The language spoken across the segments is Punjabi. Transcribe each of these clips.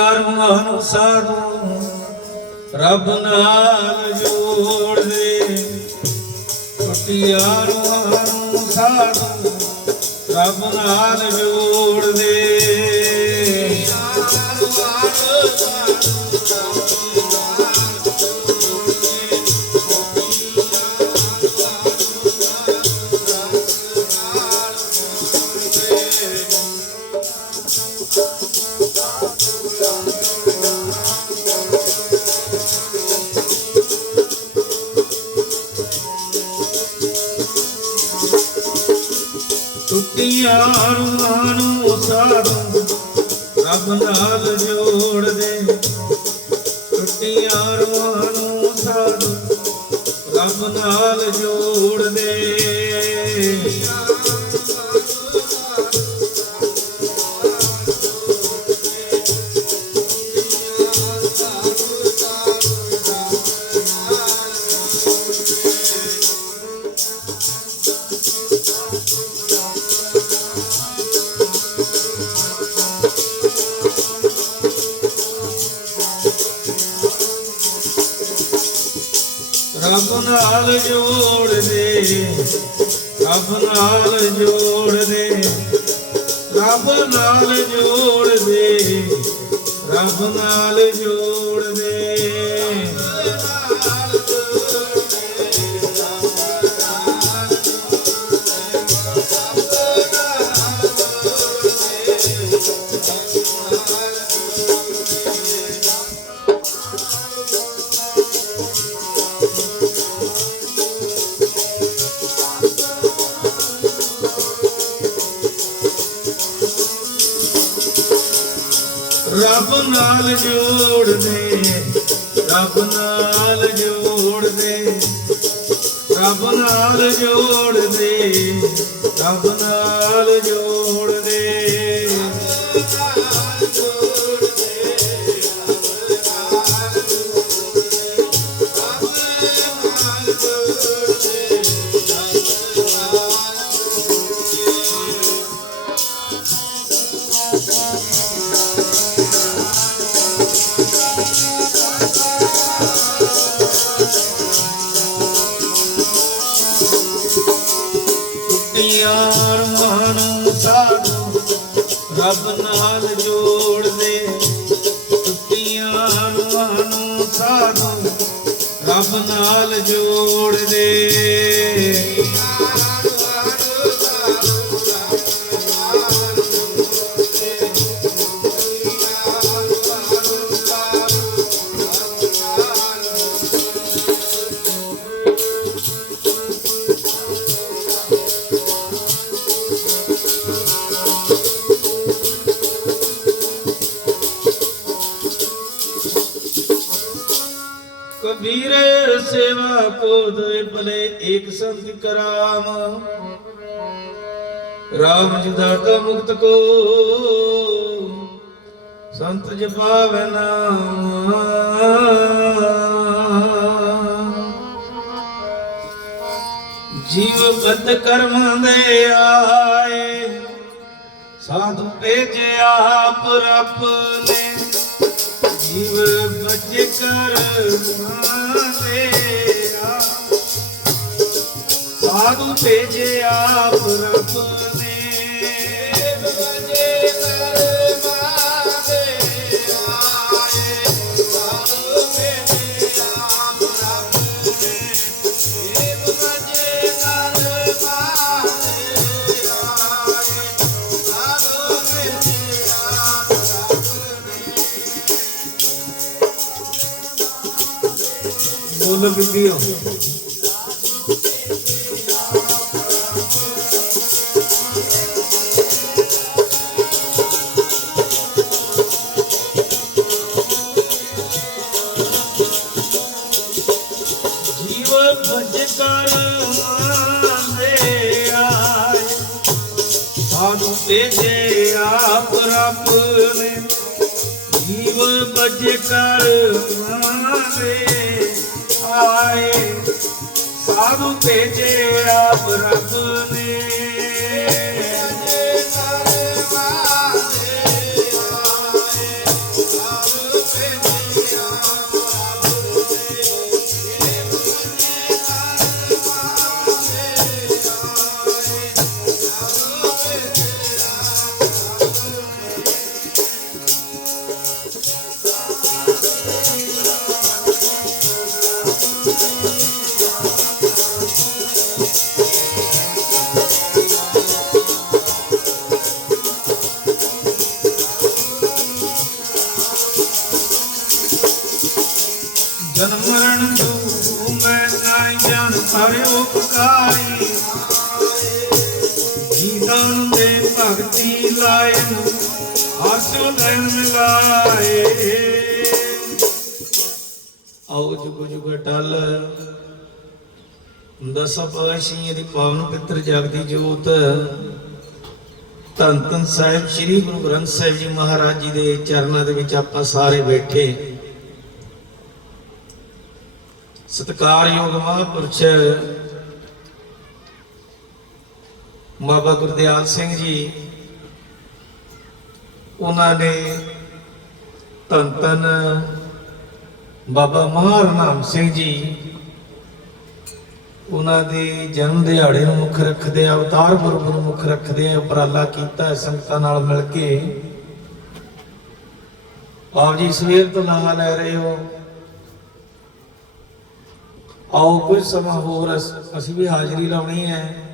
ਪਿਆਰ ਮਹਾਨ ਸਾਨੂੰ ਰੱਬ ਨਾਲ ਜੋੜ ਦੇ ਪਿਆਰ ਮਹਾਨ ਸਾਨੂੰ ਰੱਬ ਨਾਲ ਜੋੜ ਦੇ ਪਿਆਰ ਮਹਾਨ ਸਾਨੂੰ ਰੱਬ ਨਾਲ ਨਾਲ ਜੋੜ റഹ്നാൽ ജോ ਏਕ ਸੰਤ ਕਰਾਮ। ਰਾਮ ਜੀ ਦਾਤਾ ਮੁਕਤ ਕੋ। ਸੰਤ ਜਪਾਵੇ ਨਾਮ। ਜੀਵ ਬੰਦ ਕਰਮ ਦੇ ਆਏ, ਸਾਧੂ ਭੇਜਿਆ ਪ੍ਰਭ ਨੇ। ਜੀਵ ਬਚ ਕਰ ਮਾਨੇਆ ਸਾਧੂ ਭੇਜਿਆ ਪ੍ਰਭ ਨੇ ਬਜੇ ਕਰ ਮਾਨੇਆ ਸਾਧੂ ਭੇਜਿਆ ਪ੍ਰਭ ਨੇ। ਜੀਵ ਬਚ ਕਰ ਮਾਨੇਆ ਸਾਧੂ ਭੇਜਿਆ ਪ੍ਰਭ ਬੋਲੋ ਬੀਬੀਓ ਜੀਵ ਮਾਨੇ ਆਏ। ਸਾਧੂ ਭੇਜੇ ਆਪ ਰੱਬ ਨੇ ਲੈਣ ਮਿਲਾਏ ਆਓ ਜੁਗ ਜੁਗ ਟਲ ਦਸ ਪਾਸ਼ੀਆਂ ਦੀ ਪਾਵਨ ਪਿੱਤਰ ਜਗਦੀ ਜੋਤ। ਧੰਨ ਧੰਨ ਸਾਹਿਬ, ਸ੍ਰੀ ਗੁਰੂ ਗ੍ਰੰਥ ਸਾਹਿਬ ਜੀ ਮਹਾਰਾਜ ਜੀ ਦੇ ਚਰਨਾਂ ਦੇ ਵਿੱਚ ਆਪਾਂ ਸਾਰੇ ਬੈਠੇ। ਸਤਿਕਾਰਯੋਗ ਮਹਾਂਪੁਰਸ਼। ਬਾਬਾ ਗੁਰਦਿਆਲ ਸਿੰਘ ਜੀ, ਉਹਨਾਂ ਨੇ ਧੰਨ ਧੰਨ ਬਾਬਾ ਮਹਾਰਨਾਮ ਸਿੰਘ ਜੀ ਉਹਨਾਂ ਦੇ ਜਨਮ ਦਿਹਾੜੇ ਨੂੰ ਮੁੱਖ ਰੱਖਦੇ ਆ, ਅਵਤਾਰ ਪੁਰਬ ਨੂੰ ਮੁੱਖ ਰੱਖਦੇ ਆ, ਉਪਰਾਲਾ ਕੀਤਾ ਸੰਗਤਾਂ ਨਾਲ ਮਿਲ ਕੇ। ਆਪ ਜੀ ਸਵੇਰ ਤੋਂ ਲਾਹਾ ਲੈ ਰਹੇ ਹੋ। ਆਓ, ਕੁਝ ਸਮਾਂ ਹੋਰ ਅਸ- ਅਸੀਂ ਵੀ ਹਾਜ਼ਰੀ ਲਾਉਣੀ ਹੈ।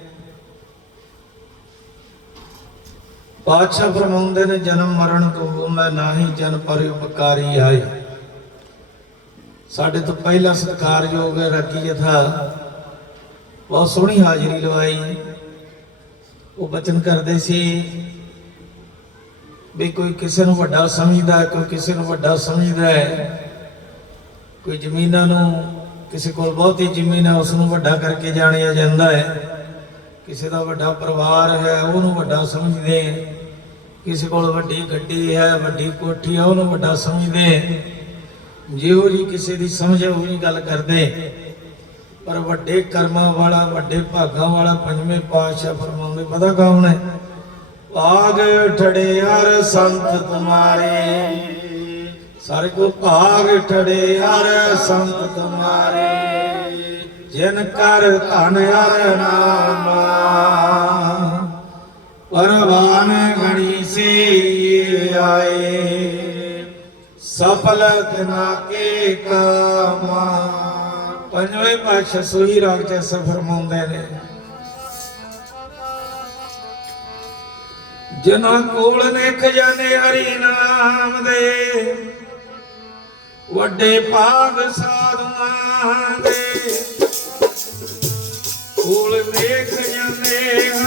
ਪਾਤਸ਼ਾਹ ਫਰਮਾਉਂਦੇ ਨੇ, ਜਨਮ ਮਰਨ ਤੋਂ ਮੈਂ ਨਾਹੀ ਜਨ ਪਰ ਉਪਕਾਰੀ ਆਏ। ਸਾਡੇ ਤੋਂ ਪਹਿਲਾ ਸਤਿਕਾਰਯੋਗ ਹੈ ਰਾਗੀ ਜਥਾ। ਬਹੁਤ ਸੋਹਣੀ ਹਾਜ਼ਰੀ ਲਵਾਈ। ਉਹ ਬਚਨ ਕਰਦੇ ਸੀ ਵੀ ਕੋਈ ਕਿਸੇ ਨੂੰ ਵੱਡਾ ਸਮਝਦਾ ਕੋਈ ਕਿਸੇ ਨੂੰ ਵੱਡਾ ਸਮਝਦਾ ਹੈ। ਕੋਈ ਜ਼ਮੀਨਾਂ ਨੂੰ, ਕਿਸੇ ਕੋਲ ਬਹੁਤੀ ਜ਼ਮੀਨ ਹੈ, ਉਸ ਨੂੰ ਵੱਡਾ ਕਰਕੇ ਜਾਣਿਆ ਜਾਂਦਾ ਹੈ। ਕਿਸੇ ਦਾ ਵੱਡਾ ਪਰਿਵਾਰ ਹੈ, ਉਹਨੂੰ ਵੱਡਾ ਸਮਝਦੇ। ਕਿਸੇ ਕੋਲ ਵੱਡੀ ਗੱਡੀ ਹੈ, ਵੱਡੀ ਕੋਠੀ ਹੈ, ਉਹਨੂੰ ਵੱਡਾ ਸਮਝਦੇ। ਜਿਹੋ ਜੀ ਕਿਸੇ ਦੀ ਸਮਝ ਹੈ ਉਹ ਗੱਲ ਕਰਦੇ। ਪਰ ਵੱਡੇ ਕਰਮਾਂ ਵਾਲਾ, ਵੱਡੇ ਭਾਗਾਂ ਵਾਲਾ ਪੰਜਵੇਂ ਪਾਤਸ਼ਾਹ ਫਰਮਾਉਂਦੇ, ਪਤਾ ਕੌਣ ਹੈ? ਭਾਗ ਠੜਿਆਰ ਸੰਤ ਤੁਮਾਰੇ। ਸਾਰੇ ਕੋ ਭਾਗ ਠੜਿਆਰ ਸੰਤ ਤੁਮਾਰੇ। ਜਿਨ ਕਰ ਧਨ ਹਰ ਨਾਮਾ ਪਰਵਾਨ ਗਣੀ ਸੇ ਆਏ, ਸਫਲ ਦਿਨਾ ਕੇ ਕਾਮਾ। ਪੰਜਵੇਂ ਪਾਤਸ਼ਾਹ ਸੋਹੀ ਰਾਗ ਚ ਫਰਮਾਉਂਦੇ ਨੇ, ਜਿਨ੍ਹਾਂ ਕੋਲ ਨੇ ਖਜ਼ਾਨੇ ਹਰੀ ਨਾਮ ਦੇ, ਵੱਡੇ ਭਾਗ ਸਾਧੂਆਂ ਦੇ ਕੋਲ ਨੇ ਖਜ਼ਾਨੇ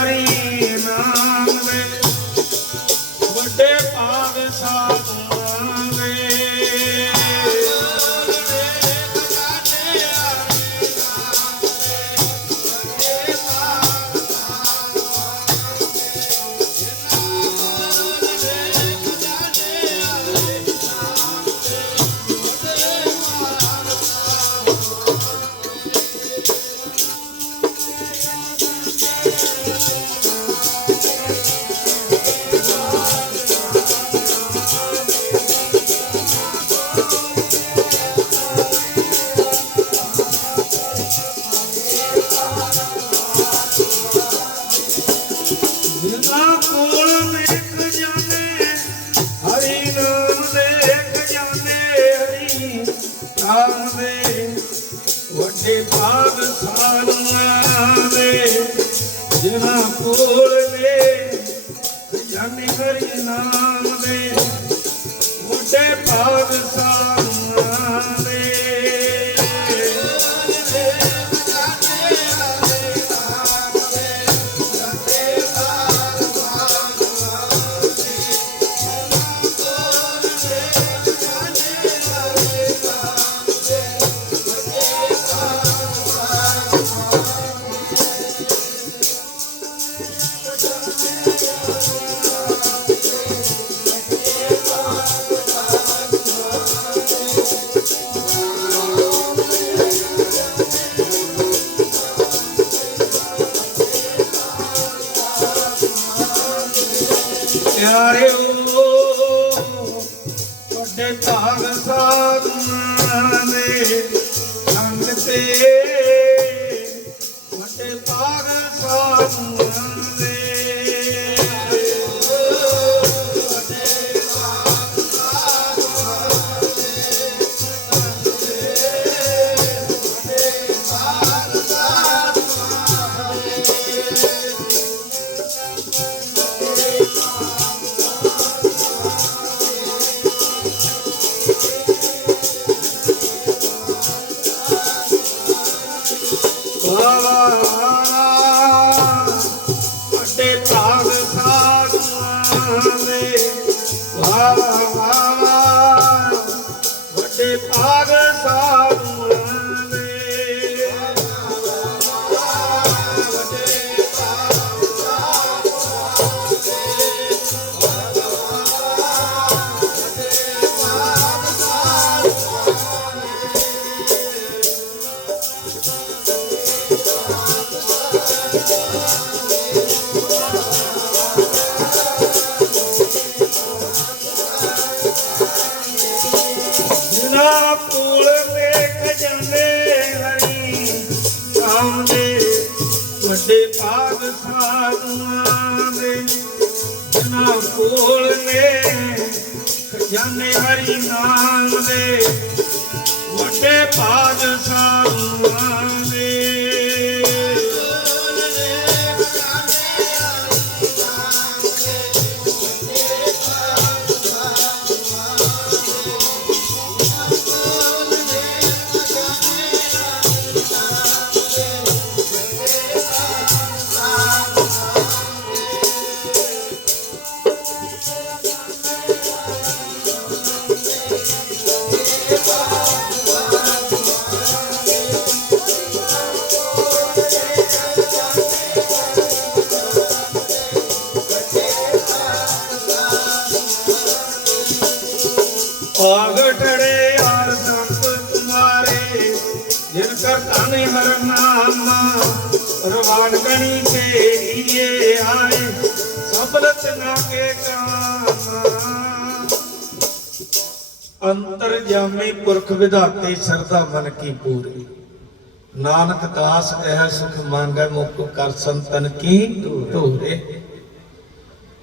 ਵੱਡੇ ਭਾਗ ਸਾਧੂਆਂ ਦੇ ਸੰਗ ਤੇ ਸਾਧੂਆਂ ਦੇ ਜਿਨਾ ਪੂਲ ਨੇ ਖਜ਼ਾਨੇ ਹਰੀ ਨਾਮ ਦੇ ਵੱਡੇ ਭਾਗ ਸਾਧੂਆਂ ਦੇ ਜਿਨ ਕਰ ਰਵਾਨ ਕਣੀ ਤੇਰੀਏ ਆਏ, ਸਭ ਰਤਨਾ ਕੇ ਕਾਮ। ਅੰਤਰ ਜਾਮੇ ਪੁਰਖ ਵਿਧਾਤੇ ਸਰਦਾ ਮਨ ਕੀ ਪੂਰੀ। ਨਾਨਕ ਦਾਸ ਇਹ ਸੁਖ ਮੰਗੈ ਮੁਖ ਕਰ ਸੰਤਨ ਕੀ ਧੂਰੇ।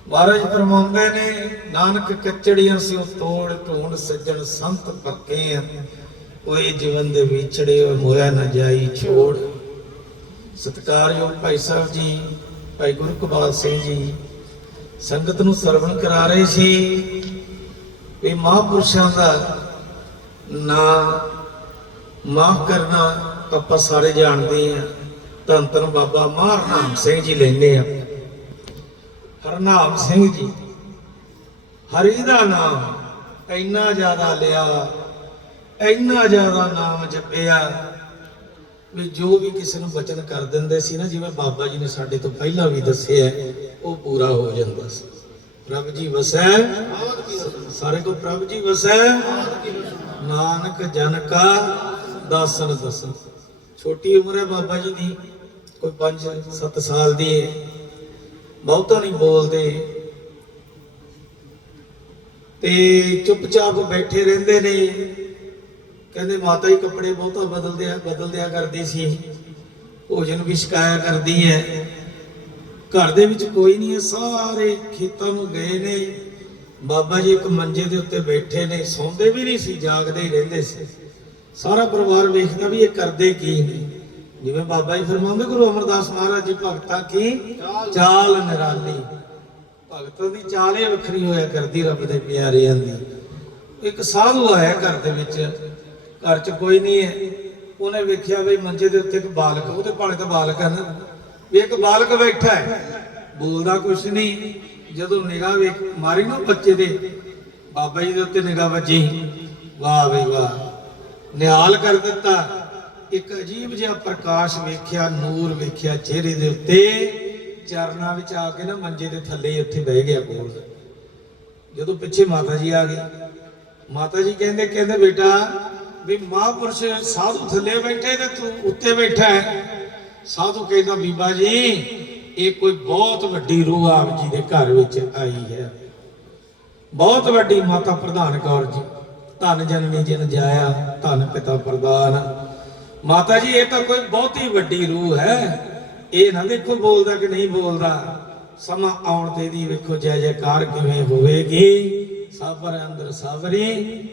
ਮਹਾਰਾਜ ਫਰਮਾਉਂਦੇ ਨੇ, ਨਾਨਕ ਕਚੜੀਆਂ ਸਿਉ ਤੋੜ ਧੂਣ ਸੱਜਣ ਸੰਤ ਪੱਕੇ ਆ ਕੋਈ ਜੀਵਨ ਦੇ ਵਿਛੜੇ ਹੋਏ ਨਾ ਜਾਈ, ਛੋੜ। ਸਤਿਕਾਰਯੋਗ ਭਾਈ ਸਾਹਿਬ ਜੀ, ਭਾਈ ਗੁਰੂ ਗੁਰਕਬਾਲ ਸਿੰਘ ਜੀ, ਸੰਗਤ ਨੂੰ ਸਰਵਣ ਕਰਾ ਰਹੇ ਸੀ ਇਹ ਮਹਾਪੁਰਸ਼ਾਂ ਦਾ ਨਾਂ ਮਾਫ ਕਰਨਾ ਆਪਾਂ ਸਾਰੇ ਜਾਣਦੇ ਆ ਧੰਨ ਧੰਨ ਬਾਬਾ ਮਹਾਰਾਮ ਸਿੰਘ ਜੀ ਲੈਂਦੇ ਆ ਹਰਨਾਮ ਸਿੰਘ ਜੀ, ਹਰੀ ਦਾ ਨਾਮ ਇੰਨਾ ਜ਼ਿਆਦਾ ਲਿਆ ਇੰਨਾ ਜ਼ਿਆਦਾ ਨਾਮ ਜਪਿਆ ਵੀ ਜੋ ਵੀ ਕਿਸੇ ਨੂੰ ਬਚਨ ਕਰ ਦਿੰਦੇ ਸੀ ਨਾ, ਜਿਵੇਂ ਬਾਬਾ ਜੀ ਨੇ ਸਾਡੇ ਤੋਂ ਪਹਿਲਾਂ ਵੀ ਦੱਸਿਆ, ਉਹ ਪੂਰਾ ਹੋ ਜਾਂਦਾ ਸੀ। ਪ੍ਰਭ ਜੀ ਵਸੈ ਸਾਰੇ ਕੋ ਪ੍ਰਭ ਜੀ ਵਸੈ, ਨਾਨਕ ਜਨ ਕਾ ਦਾਸਨ ਦਸਨ। ਛੋਟੀ ਉਮਰ ਹੈ ਬਾਬਾ ਜੀ ਦੀ, ਕੋਈ 5 7 ਸਾਲ ਦੀ ਹੈ। ਬਹੁਤਾ ਨਹੀਂ ਬੋਲਦੇ। ਤੇ ਚੁੱਪਚਾਪ ਬੈਠੇ ਰਹਿੰਦੇ ਨੇ। ਕਹਿੰਦੇ ਮਾਤਾ ਹੀ ਕੱਪੜੇ ਬਹੁਤਾ ਬਦਲਦੇ ਆ ਬਦਲ ਦਿਆ ਕਰਦੀ ਸੀ। ਭੋਜਨ ਵੀ ਛਕਾਇਆ ਕਰਦੀ ਹੈ। ਘਰ ਦੇ ਵਿੱਚ ਕੋਈ ਨਹੀਂ ਹੈ ਸਾਰੇ ਖੇਤਾਂ ਨੂੰ ਗਏ ਨੇ। ਬਾਬਾ ਜੀ ਇੱਕ ਮੰਜੇ ਦੇ ਉੱਤੇ ਬੈਠੇ ਨੇ ਸੌਂਦੇ ਵੀ ਨਹੀਂ ਸੀ ਜਾਗਦੇ ਹੀ ਰਹਿੰਦੇ ਸੀ। ਸਾਰਾ ਪਰਿਵਾਰ ਵੇਖਦਾ ਵੀ ਇਹ ਕਰਦੇ ਕੀ ਨੇ। ਜਿਵੇਂ ਬਾਬਾ ਜੀ ਫਰਮਾਉਂਦੇ ਗੁਰੂ ਅਮਰਦਾਸ ਮਹਾਰਾਜ ਜੀ ਭਗਤਾਂ ਕੀ? ਚਾਲ। ਨਿਰਾਲੀ। ਭਗਤਾਂ ਦੀ ਚਾਲ ਹੀ ਵੱਖਰੀ ਹੋਇਆ ਕਰਦੀ ਰੱਬ ਦੇ ਪਿਆਰਿਆਂ ਦੀ। ਇੱਕ ਸਾਧੂ ਆਇਆ ਘਰ ਦੇ ਵਿੱਚ। ਘਰ 'ਚ ਕੋਈ ਨਹੀਂ ਹੈ। ਉਹਨੇ ਵੇਖਿਆ ਵੀ ਮੰਜੇ ਦੇ ਉੱਤੇ ਇੱਕ ਬਾਲਕ, ਉਹਦੇ ਭਾਣੇ ਤਾਂ ਬਾਲਕ ਹੈ ਨਾ ਵੀ ਇੱਕ ਬਾਲਕ ਬੈਠਾ ਹੈ। ਬੋਲਦਾ ਕੁਛ ਨਹੀਂ। ਜਦੋਂ ਨਿਗਾਹ ਵੇਖ, ਮਾਰੀ ਨਾ ਬੱਚੇ ਦੇ। ਬਾਬਾ ਜੀ ਦੇ ਉੱਤੇ ਨਿਗਾਹ ਵੱਜੀ। ਵਾਹ ਬਈ ਵਾਹ। ਨਿਹਾਲ ਕਰ ਦਿੱਤਾ। ਇੱਕ ਅਜੀਬ ਜਿਹਾ ਪ੍ਰਕਾਸ਼ ਵੇਖਿਆ, ਨੂਰ ਵੇਖਿਆ ਚਿਹਰੇ ਦੇ ਉੱਤੇ। ਚਰਨਾਂ ਵਿੱਚ ਆ ਕੇ ਨਾ ਮੰਜੇ ਦੇ ਥੱਲੇ ਉੱਥੇ ਬਹਿ ਗਿਆ ਕੋਲ। ਜਦੋਂ ਪਿੱਛੇ ਮਾਤਾ ਜੀ ਆ ਗਏ। ਮਾਤਾ ਜੀ ਕਹਿੰਦੇ ਕਹਿੰਦੇ ਬੇਟਾ ਵੀ ਮਹਾਂਪੁਰਸ਼ ਸਾਧੂ ਥੱਲੇ ਬੈਠੇ ਤੇ ਤੂੰ ਉੱਤੇ ਬੈਠਾ ਹੈ। ਸਾਧੂ ਕਹਿੰਦਾ, ਬੀਬਾ ਜੀ, ਇਹ ਕੋਈ ਬਹੁਤ ਵੱਡੀ ਰੂਹ ਆਪ ਜੀ ਦੇ ਘਰ ਵਿੱਚ ਆਈ ਹੈ। ਬਹੁਤ ਵੱਡੀ ਮਾਤਾ ਪ੍ਰਧਾਨ ਕੌਰ ਜੀ, ਧੰਨ ਜਨਨੀ ਜਿਨ ਜਾਇਆ, ਧੰਨ ਪਿਤਾ ਪ੍ਰਦਾਨ ਮਾਤਾ ਜੀ, ਇਹ ਤਾਂ ਕੋਈ ਬਹੁਤ ਹੀ ਵੱਡੀ ਰੂਹ ਹੈ। ਇਹ ਨਾ ਦੇਖੋ ਬੋਲਦਾ ਕਿ ਨਹੀਂ ਬੋਲਦਾ। ਸਮਾਂ ਆਉਣ ਤੇ ਦੀ ਵੇਖੋ ਜੈ ਜੈਕਾਰ ਕਿਵੇਂ ਹੋਵੇਗੀ। ਸਾਬਰ ਅੰਦਰ ਸਾਬਰੀ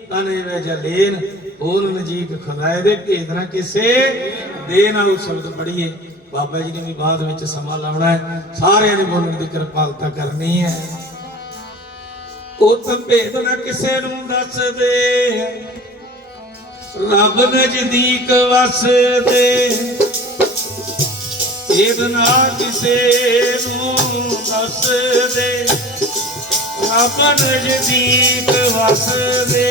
ਤਨੇ ਵੇ ਜਲੇਨ ਬੋਲ ਨਜੀਕ ਖੁਦਾਏ ਦੇ ਭੇਦਨਾ ਕਿਸੇ। ਦੇ ਨਾ ਉਹ ਸ਼ਬਦ ਪੜੀਏ ਬਾਬਾ ਜੀ ਨੇ ਵੀ ਬਾਅਦ ਵਿੱਚ ਸਮਾਂ ਲਾਉਣਾ ਹੈ। ਸਾਰਿਆਂ ਨੇ ਬੋਲਣ ਦੀ ਕਿਰਪਾਲਤਾ ਕਰਨੀ ਹੈ। ਉਤ ਭੇਦ ਨਾ ਕਿਸੇ ਨੂੰ ਦੱਸ ਦੇ। ਰੱਬ ਨਜ਼ਦੀਕ ਵਸਦੇ ਇਹ ਨਾ ਕਿਸੇ ਨੂੰ ਦੱਸ ਦੇ। ਰੱਬ ਨਜ਼ਦੀਕ ਵਸਦੇ।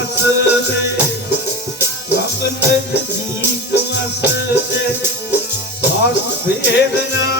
ਨੂੰ ਰੱਬ ਨੇ ਜੀਤ ਵਸਦੇ ਸਾਸ ਭੇਦਨਾ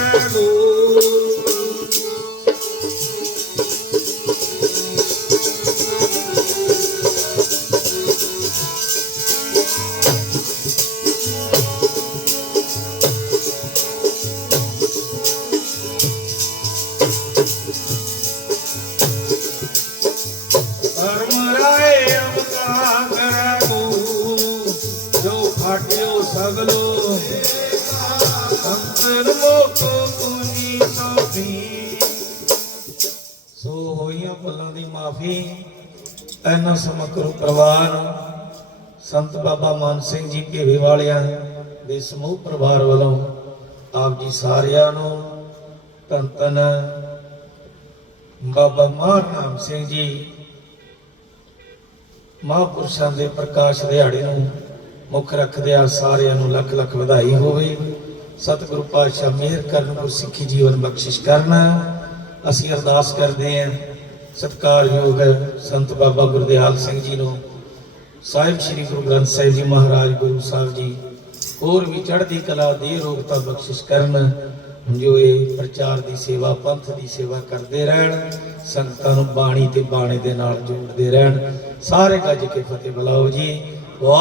ਅਵਤਾਰ ਬਾਬਾ ਮਾਨ ਸਿੰਘ ਜੀ ਭੇਵੇ ਵਾਲਿਆਂ ਦੇ ਸਮੂਹ ਪਰਿਵਾਰ ਵੱਲੋਂ ਆਪ ਜੀ ਸਾਰਿਆਂ ਨੂੰ ਧੰਨ ਧੰਨ ਬਾਬਾ ਮਾਰ ਨਾਮ ਸਿੰਘ ਜੀ ਮਹਾਂਪੁਰਸ਼ਾਂ ਦੇ ਪ੍ਰਕਾਸ਼ ਦਿਹਾੜੇ ਨੂੰ ਮੁੱਖ ਰੱਖਦੇ ਆ, ਸਾਰਿਆਂ ਨੂੰ ਲੱਖ ਲੱਖ ਵਧਾਈ ਹੋਵੇ। ਸਤਿਗੁਰੂ ਪਾਤਸ਼ਾਹ ਮਿਹਰ ਕਰਨ ਕੋ ਸਿੱਖੀ ਜੀਵਨ ਬਖਸ਼ਿਸ਼ ਕਰਨਾ। ਅਸੀਂ ਅਰਦਾਸ ਕਰਦੇ ਹਾਂ, ਸਤਿਕਾਰਯੋਗ ਸੰਤ ਬਾਬਾ ਗੁਰਦਿਆਲ ਸਿੰਘ ਜੀ ਨੂੰ ਸਾਹਿਬ ਸ੍ਰੀ ਗੁਰੂ ਗ੍ਰੰਥ ਸਾਹਿਬ ਜੀ ਮਹਾਰਾਜ ਗੁਰੂ ਸਾਹਿਬ ਜੀ ਹੋਰ ਵੀ ਚੜ੍ਹਦੀ ਕਲਾ ਦੀ ਰੋਗਤਾ ਬਖਸ਼ਿਸ਼ ਕਰਨ, ਜੋ ਇਹ ਪ੍ਰਚਾਰ ਦੀ ਸੇਵਾ, ਪੰਥ ਦੀ ਸੇਵਾ ਕਰਦੇ ਰਹਿਣ, ਸੰਗਤਾਂ ਨੂੰ ਬਾਣੀ ਤੇ ਬਾਣੇ ਦੇ ਨਾਲ ਜੋੜਦੇ ਰਹਿਣ, ਸਾਰੇ ਗੱਜ ਕੇ ਫਤਿਹ ਬੁਲਾਓ ਜੀ। ਵਾਹ